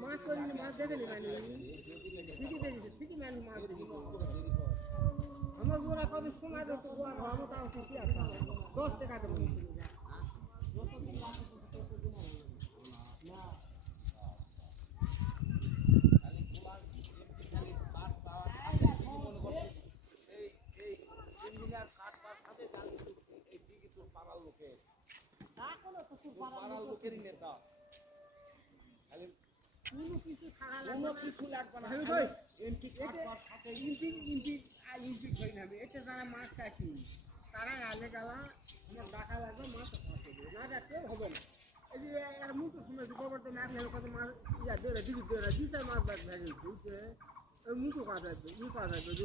মাছ করিনি মাছ দেখে নি মানে ঠিকই দেখেছি ঠিকই মানে মাছ দেখেছি আমার গোড়া কত শোনা যেত গোড়া ঘর তাও ঠিকই আছে 10 টাকা দেবো কিছু লাগবে না এটা যারা মাছ চাষি তারা আলে গালা আমার ডাকা লাগবে মাছ না রাখতে হবে না এই যে মুখে শুনে গোবরটা না গেলে কত মাছ ইয়া ধরে দিদি ধরে দিতে মাছ ভাগ ভাগে মুখে কাজ আসবে